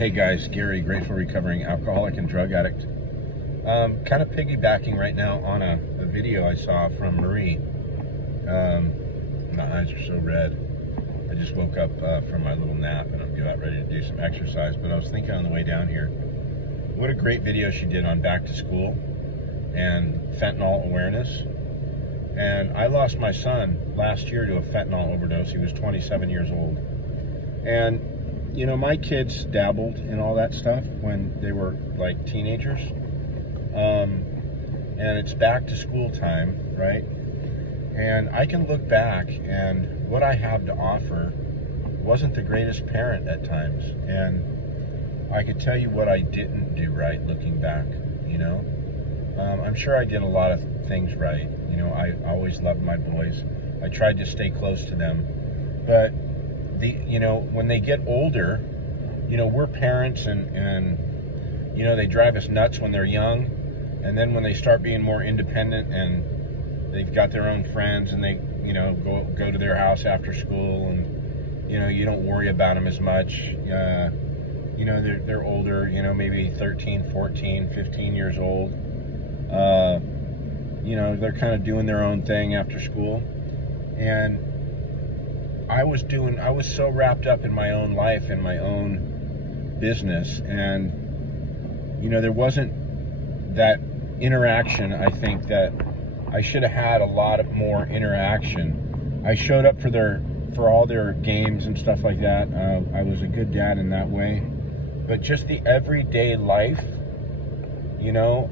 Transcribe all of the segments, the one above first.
Hey guys, Gary, grateful recovering alcoholic and drug addict. Kind of piggybacking right now on a video I saw from Marie. My eyes are so red. I just woke up from my little nap and I'm about ready to do some exercise, but I was thinking on the way down here, what a great video she did on back to school and fentanyl awareness. And I lost my son last year to a fentanyl overdose. He was 27 years old. And you know, my kids dabbled in all that stuff when they were like teenagers. And it's back to school time, right? And I can look back and what I have to offer wasn't the greatest parent at times. And I could tell you what I didn't do right looking back, you know? I'm sure I did a lot of things right. You know, I always loved my boys. I tried to stay close to them. But you know, when they get older, you know, we're parents and you know, they drive us nuts when they're young, and then when they start being more independent and they've got their own friends and they, you know, go to their house after school and, you know, you don't worry about them as much. You know, they're older, you know, maybe 13, 14, 15 years old. You know, they're kind of doing their own thing after school. And I was so wrapped up in my own life and my own business, and you know, there wasn't that interaction. I think that I should have had a lot more interaction. I showed up for all their games and stuff like that. I was a good dad in that way, but just the everyday life, you know,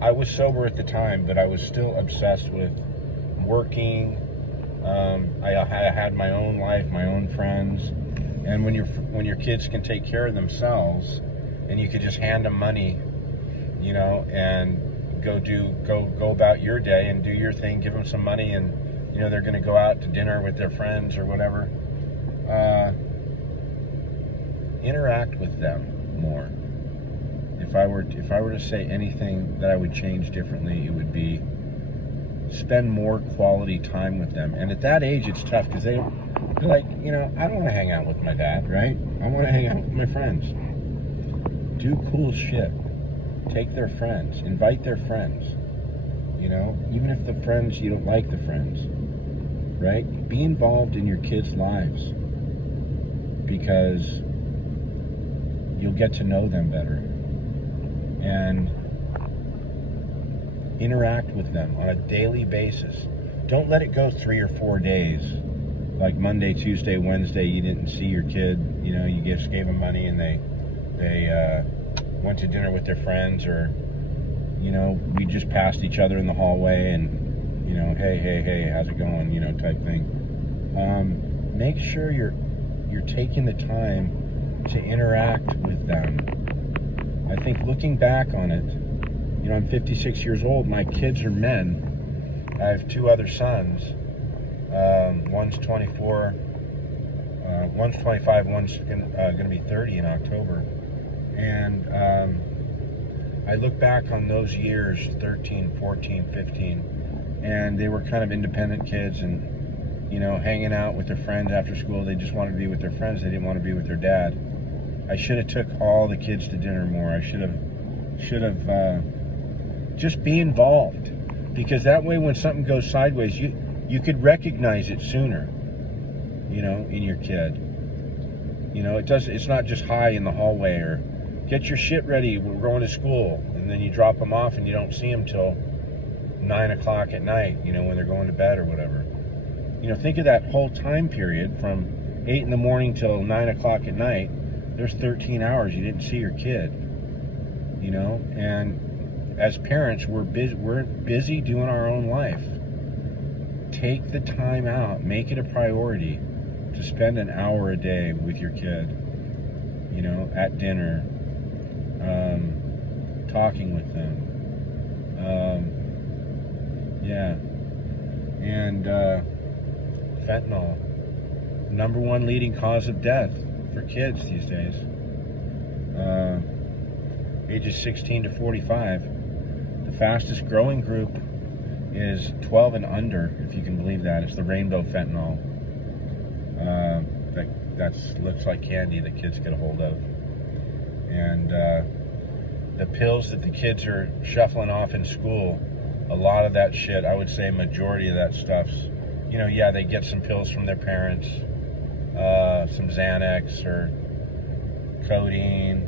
I was sober at the time, but I was still obsessed with working. I had my own life, my own friends, and when your kids can take care of themselves, and you could just hand them money, you know, and go about your day and do your thing, give them some money, and you know they're going to go out to dinner with their friends or whatever. Interact with them more. If I were to say anything that I would change differently, it would be spend more quality time with them. And at that age, it's tough because they're like, you know, I don't want to hang out with my dad, right? I want to hang out with my friends. Do cool shit. Take their friends. Invite their friends. You know, even if the friends, you don't like the friends, right? Be involved in your kids' lives because you'll get to know them better. And interact with them on a daily basis. Don't let it go 3 or 4 days. Like Monday, Tuesday, Wednesday, you didn't see your kid. You know, you just gave them money and they went to dinner with their friends, or you know, we just passed each other in the hallway and you know, hey, how's it going? You know, type thing. Make sure you're taking the time to interact with them. I think looking back on it, you know, I'm 56 years old. My kids are men. I have 2 other sons. One's 24. One's 25. One's going to be 30 in October. And I look back on those years, 13, 14, 15, and they were kind of independent kids and, you know, hanging out with their friends after school. They just wanted to be with their friends. They didn't want to be with their dad. I should have took all the kids to dinner more. I should have just be involved, because that way when something goes sideways, you could recognize it sooner, you know, in your kid. You know, it's not just hi in the hallway or get your shit ready, we're going to school, and then you drop them off and you don't see them till 9 o'clock at night, you know, when they're going to bed or whatever. You know, think of that whole time period from 8 in the morning till 9 o'clock at night. There's 13 hours you didn't see your kid, you know. And as parents, we're busy doing our own life. Take the time out, make it a priority to spend an hour a day with your kid, you know, at dinner, talking with them. Yeah. And fentanyl, #1 leading cause of death for kids these days. Ages 16 to 45. The fastest growing group is 12 and under, if you can believe that. It's the rainbow fentanyl. That looks like candy that kids get a hold of. And the pills that the kids are shuffling off in school, a lot of that shit, I would say majority of that stuff's, you know, yeah, they get some pills from their parents, some Xanax or codeine,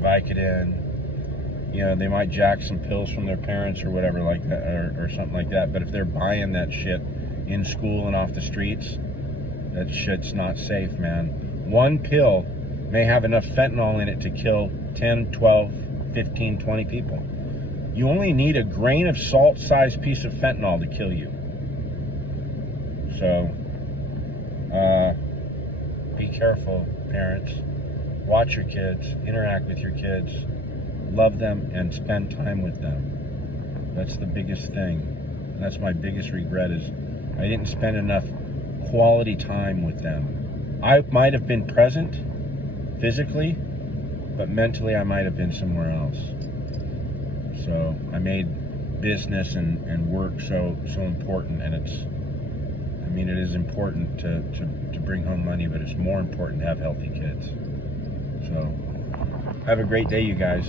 Vicodin. You know, they might jack some pills from their parents or whatever like that, or something like that. But if they're buying that shit in school and off the streets, that shit's not safe, man. One pill may have enough fentanyl in it to kill 10, 12, 15, 20 people. You only need a grain of salt-sized piece of fentanyl to kill you. So, be careful, parents. Watch your kids, interact with your kids, love them, and spend time with them. That's the biggest thing. That's my biggest regret, is I didn't spend enough quality time with them. I might have been present physically, but mentally I might have been somewhere else. So I made business and work so important, and it is important to bring home money, but it's more important to have healthy kids. So have a great day, you guys.